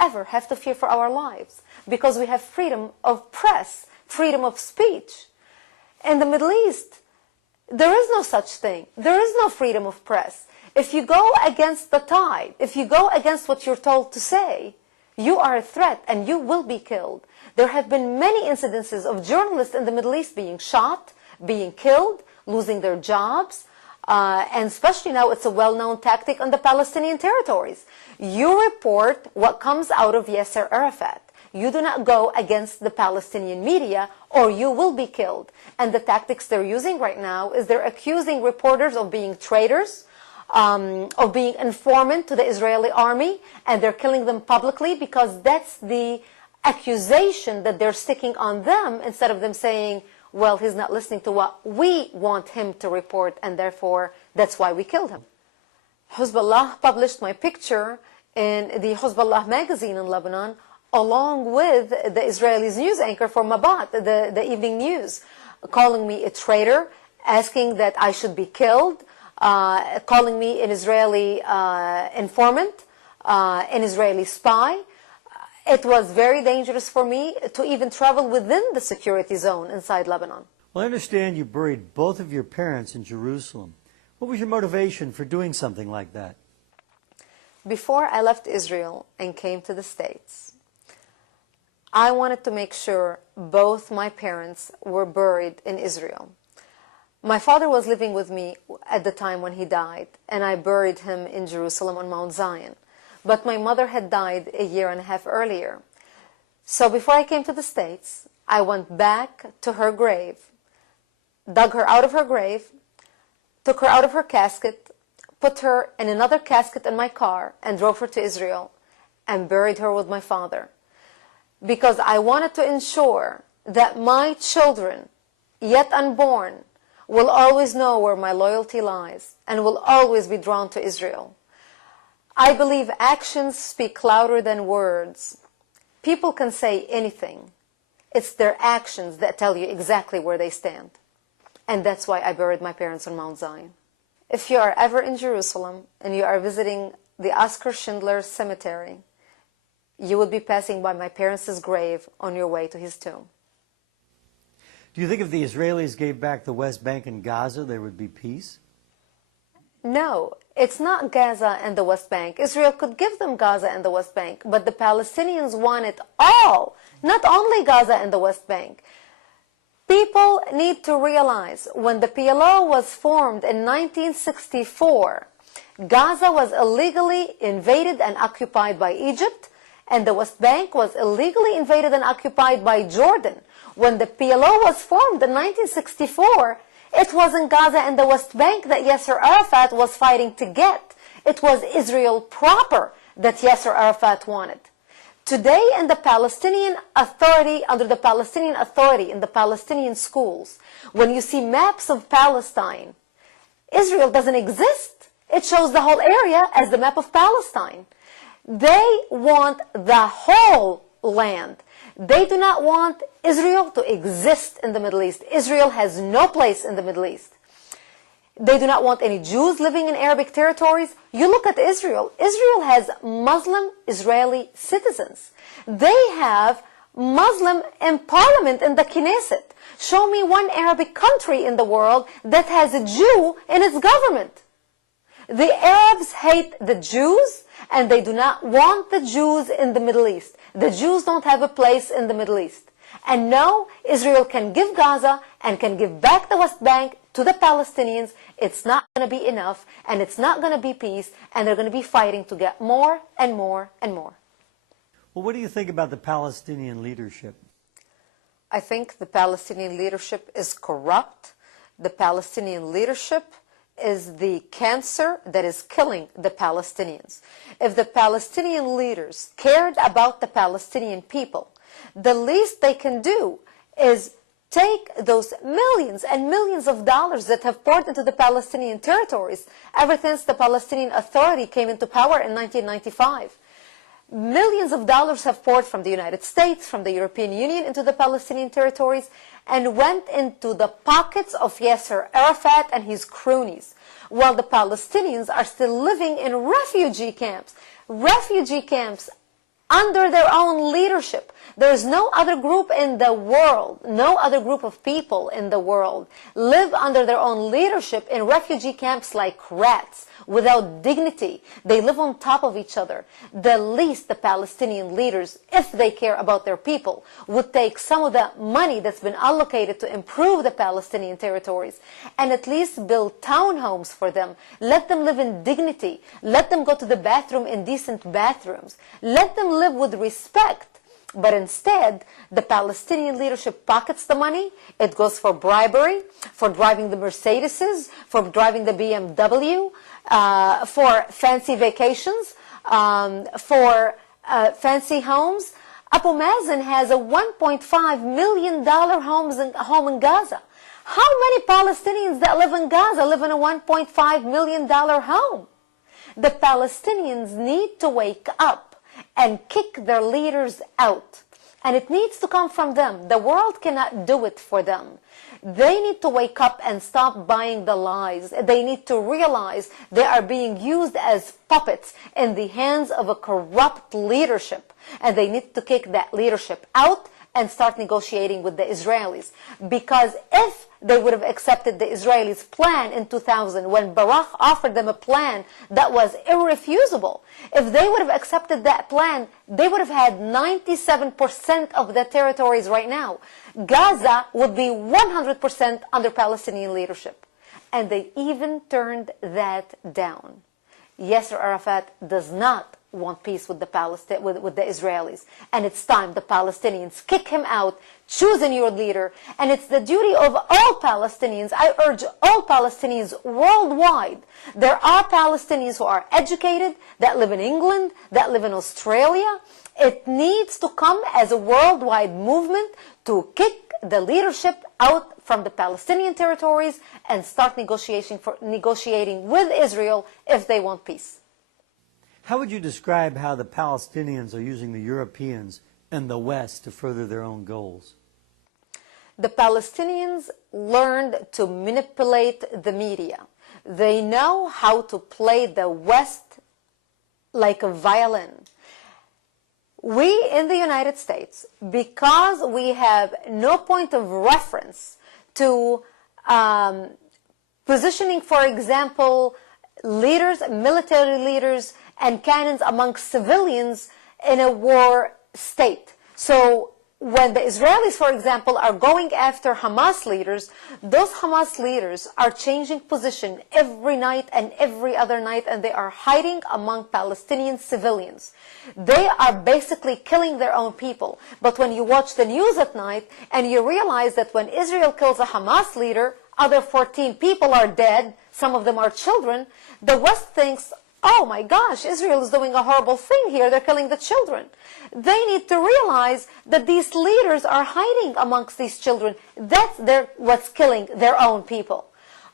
ever have to fear for our lives, because we have freedom of press, freedom of speech. In the Middle East, there is no such thing. There is no freedom of press. If you go against the tide, if you go against what you're told to say, you are a threat and you will be killed. There have been many incidences of journalists in the Middle East being shot, being killed, losing their jobs, and especially now it's a well-known tactic on the Palestinian territories. You report what comes out of Yasser Arafat. You do not go against the Palestinian media or you will be killed. And the tactics they're using right now is they're accusing reporters of being traitors, of being informant to the Israeli army, and they're killing them publicly because that's the accusation that they're sticking on them, instead of them saying, well, he's not listening to what we want him to report, and therefore that's why we killed him. Hezbollah published my picture in the Hezbollah magazine in Lebanon, along with the Israelis news anchor for Mabat, the evening news, calling me a traitor, asking that I should be killed, calling me an Israeli informant, an Israeli spy. It was very dangerous for me to even travel within the security zone inside Lebanon. Well, I understand you buried both of your parents in Jerusalem. What was your motivation for doing something like that? Before I left Israel and came to the States, I wanted to make sure both my parents were buried in Israel. My father was living with me at the time when he died, and I buried him in Jerusalem on Mount Zion. But my mother had died a year and a half earlier. So before I came to the States, I went back to her grave, dug her out of her grave, took her out of her casket, put her in another casket in my car, and drove her to Israel and buried her with my father. Because I wanted to ensure that my children, yet unborn, will always know where my loyalty lies and will always be drawn to Israel. I believe actions speak louder than words. People can say anything. It's their actions that tell you exactly where they stand. And that's why I buried my parents on Mount Zion. If you are ever in Jerusalem and you are visiting the Oskar Schindler Cemetery, you will be passing by my parents' grave on your way to his tomb. Do you think if the Israelis gave back the West Bank and Gaza, there would be peace? No, it's not Gaza and the West Bank. Israel could give them Gaza and the West Bank, but the Palestinians want it all, not only Gaza and the West Bank. People need to realize when the PLO was formed in 1964, Gaza was illegally invaded and occupied by Egypt, and the West Bank was illegally invaded and occupied by Jordan. When the PLO was formed in 1964, it wasn't Gaza and the West Bank that Yasser Arafat was fighting to get. It was Israel proper that Yasser Arafat wanted. Today in the Palestinian Authority, under the Palestinian Authority, in the Palestinian schools, when you see maps of Palestine, Israel doesn't exist. It shows the whole area as the map of Palestine. They want the whole land. They do not want Israel to exist in the Middle East. Israel has no place in the Middle East. They do not want any Jews living in Arabic territories. You look at Israel. Israel has Muslim Israeli citizens. They have Muslim in parliament in the Knesset. Show me one Arabic country in the world that has a Jew in its government. The Arabs hate the Jews, and they do not want the Jews in the Middle East. The Jews don't have a place in the Middle East. And no, Israel can give Gaza and can give back the West Bank to the Palestinians. It's not going to be enough, and it's not going to be peace, and they're going to be fighting to get more and more and more. Well, what do you think about the Palestinian leadership? I think the Palestinian leadership is corrupt. The Palestinian leadership is the cancer that is killing the Palestinians. If the Palestinian leaders cared about the Palestinian people, the least they can do is take those millions and millions of dollars that have poured into the Palestinian territories ever since the Palestinian Authority came into power in 1995. Millions of dollars have poured from the United States, from the European Union into the Palestinian territories, and went into the pockets of Yasser Arafat and his cronies, while the Palestinians are still living in refugee camps. Refugee camps under their own leadership. There's no other group in the world, no other group of people in the world live under their own leadership in refugee camps like rats, without dignity. They live on top of each other. The least the Palestinian leaders, if they care about their people, would take some of the money that's been allocated to improve the Palestinian territories and at least build townhomes for them. Let them live in dignity. Let them go to the bathroom in decent bathrooms. Let them live with respect. But instead, the Palestinian leadership pockets the money. It goes for bribery, for driving the Mercedeses, for driving the BMW, for fancy vacations, for fancy homes. Abu Mazen has a $1.5 million home in Gaza. How many Palestinians that live in Gaza live in a $1.5 million home? The Palestinians need to wake up and kick their leaders out. And it needs to come from them. The world cannot do it for them. They need to wake up and stop buying the lies. They need to realize they are being used as puppets in the hands of a corrupt leadership. And they need to kick that leadership out and start negotiating with the Israelis. Because if they would have accepted the Israelis' plan in 2000, when Barak offered them a plan that was irrefusable, if they would have accepted that plan, they would have had 97% of the territories right now. Gaza would be 100% under Palestinian leadership. And they even turned that down. Yasser Arafat does not want peace with the Israelis. And it's time the Palestinians kick him out, choose a new leader. And it's the duty of all Palestinians. I urge all Palestinians worldwide. There are Palestinians who are educated, that live in England, that live in Australia. It needs to come as a worldwide movement to kick the leadership out from the Palestinian territories and start negotiating with Israel if they want peace. How would you describe how the Palestinians are using the Europeans and the West to further their own goals? The Palestinians learned to manipulate the media. They know how to play the West like a violin. We in the United States, because we have no point of reference to positioning, for example, leaders, military leaders, and cannons amongst civilians in a war state. So when the Israelis, for example, are going after Hamas leaders, those Hamas leaders are changing position every night and every other night, and they are hiding among Palestinian civilians. They are basically killing their own people. But when you watch the news at night and you realize that when Israel kills a Hamas leader, other 14 people are dead, some of them are children, the West thinks, oh my gosh, Israel is doing a horrible thing here. They're killing the children. They need to realize that these leaders are hiding amongst these children. That's what's killing their own people.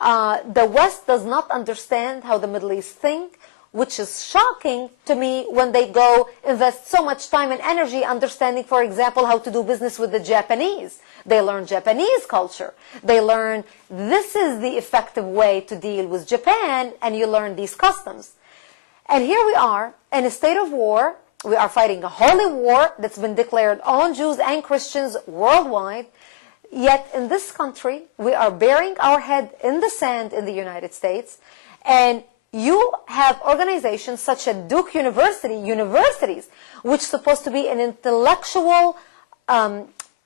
The West does not understand how the Middle East think, which is shocking to me when they go invest so much time and energy understanding, for example, how to do business with the Japanese. They learn Japanese culture. They learn this is the effective way to deal with Japan, and you learn these customs. And here we are in a state of war. We are fighting a holy war that's been declared on Jews and Christians worldwide. Yet in this country, we are burying our head in the sand in the United States. And you have organizations such as Duke universities, which is supposed to be an intellectual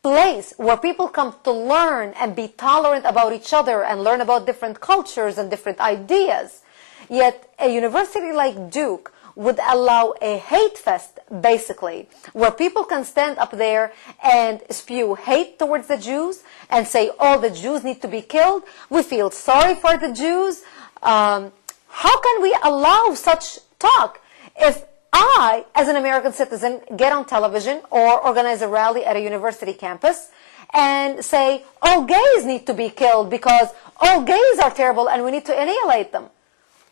place where people come to learn and be tolerant about each other and learn about different cultures and different ideas. Yet a university like Duke would allow a hate fest, basically, where people can stand up there and spew hate towards the Jews and say, oh, the Jews need to be killed. We feel sorry for the Jews. How can we allow such talk? If I, as an American citizen, get on television or organize a rally at a university campus and say, all gays need to be killed because all gays are terrible and we need to annihilate them.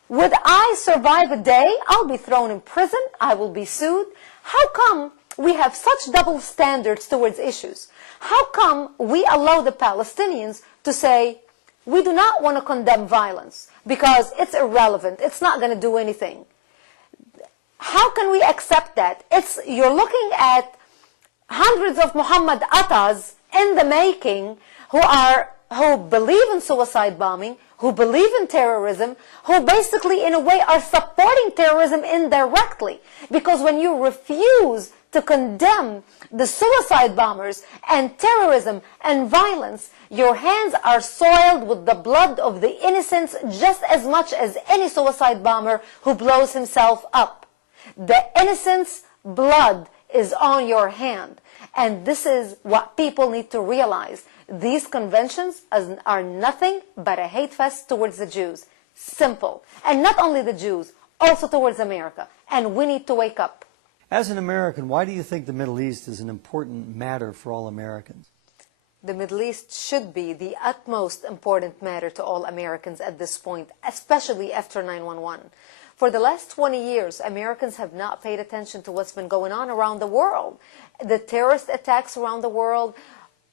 Would I survive a day? I'll be thrown in prison. I will be sued. How come we have such double standards towards issues? How come we allow the Palestinians to say, we do not want to condemn violence because it's irrelevant. It's not going to do anything. How can we accept that? You're looking at hundreds of Muhammad Attas in the making who believe in suicide bombing, who believe in terrorism, who basically in a way are supporting terrorism indirectly. Because when you refuse to condemn the suicide bombers and terrorism and violence, your hands are soiled with the blood of the innocents just as much as any suicide bomber who blows himself up. The innocent's blood is on your hand. And this is what people need to realize. These conventions are nothing but a hate fest towards the Jews. Simple. And not only the Jews, also towards America. And we need to wake up. As an American, why do you think the Middle East is an important matter for all Americans? The Middle East should be the utmost important matter to all Americans at this point, especially after 9/11. For the last 20 years, Americans have not paid attention to what's been going on around the world. The terrorist attacks around the world,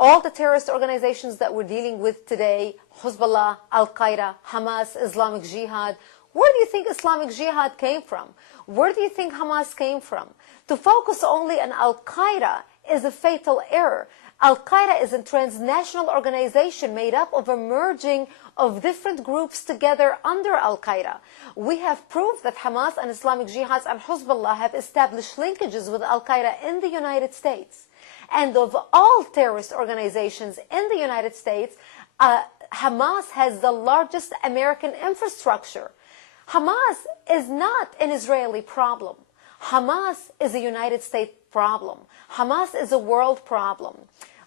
all the terrorist organizations that we're dealing with today, Hezbollah, Al-Qaeda, Hamas, Islamic Jihad. Where do you think Islamic Jihad came from? Where do you think Hamas came from? To focus only on Al-Qaeda is a fatal error. Al-Qaeda is a transnational organization made up of a merging of different groups together under Al-Qaeda. We have proof that Hamas and Islamic Jihad and Hezbollah have established linkages with Al-Qaeda in the United States. And of all terrorist organizations in the United States, Hamas has the largest American infrastructure. Hamas is not an Israeli problem. Hamas is a United States problem. Hamas is a world problem.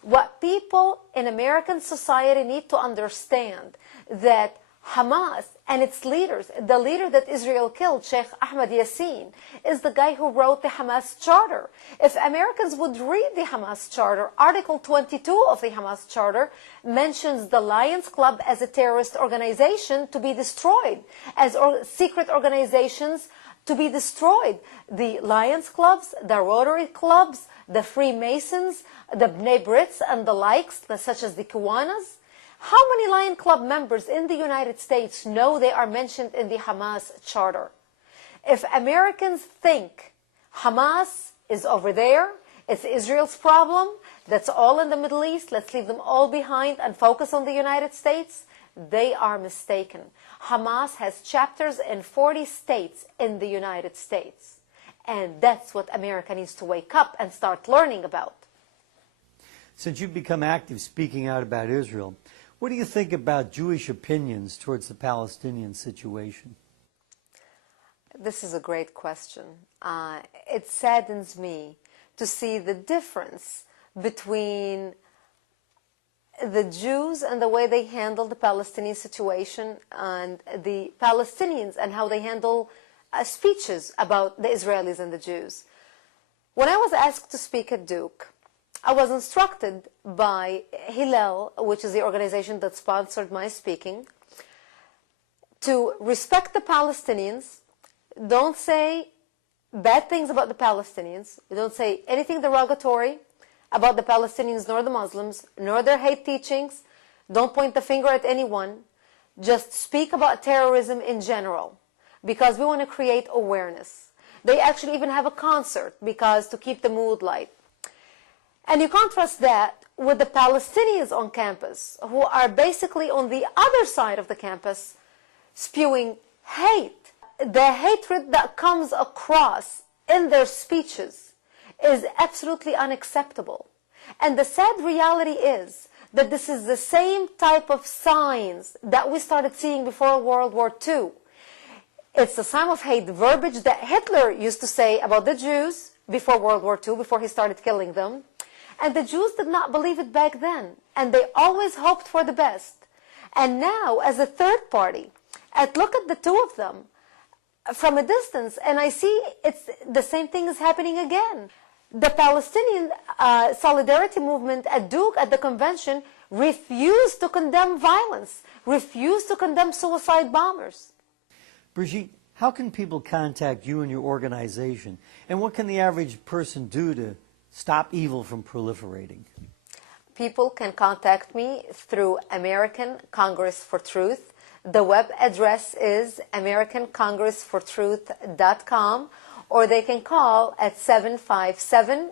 What people in American society need to understand that Hamas and its leaders, the leader that Israel killed, Sheikh Ahmed Yassin, is the guy who wrote the Hamas Charter. If Americans would read the Hamas Charter, Article 22 of the Hamas Charter mentions the Lions Club as a terrorist organization to be destroyed, as secret organizations to be destroyed. The Lions Clubs, the Rotary Clubs, the Freemasons, the Bnei B'rith and the likes, such as the Kiwanis. How many Lion Club members in the United States know they are mentioned in the Hamas Charter? If Americans think Hamas is over there, it's Israel's problem, that's all in the Middle East, let's leave them all behind and focus on the United States, they are mistaken. Hamas has chapters in 40 states in the United States. And that's what America needs to wake up and start learning about. Since you've become active speaking out about Israel, what do you think about Jewish opinions towards the Palestinian situation? This is a great question. It saddens me to see the difference between the Jews and the way they handle the Palestinian situation and the Palestinians and how they handle speeches about the Israelis and the Jews. When I was asked to speak at Duke, I was instructed by Hillel, which is the organization that sponsored my speaking, to respect the Palestinians, don't say bad things about the Palestinians, don't say anything derogatory about the Palestinians nor the Muslims, nor their hate teachings, don't point the finger at anyone, just speak about terrorism in general, because we want to create awareness. They actually even have a concert to keep the mood light. And you contrast that with the Palestinians on campus, who are basically on the other side of the campus, spewing hate. The hatred that comes across in their speeches is absolutely unacceptable. And the sad reality is that this is the same type of signs that we started seeing before World War II. It's the sign of hate verbiage that Hitler used to say about the Jews before World War II, before he started killing them. And the Jews did not believe it back then. And they always hoped for the best. And now, as a third party, I look at the two of them from a distance, and I see it's the same thing is happening again. The Palestinian solidarity movement at Duke, at the convention, refused to condemn violence, refused to condemn suicide bombers. Brigitte, how can people contact you and your organization? And what can the average person do to stop evil from proliferating? People can contact me through American Congress for Truth. The web address is americancongressfortruth.com, or they can call at 757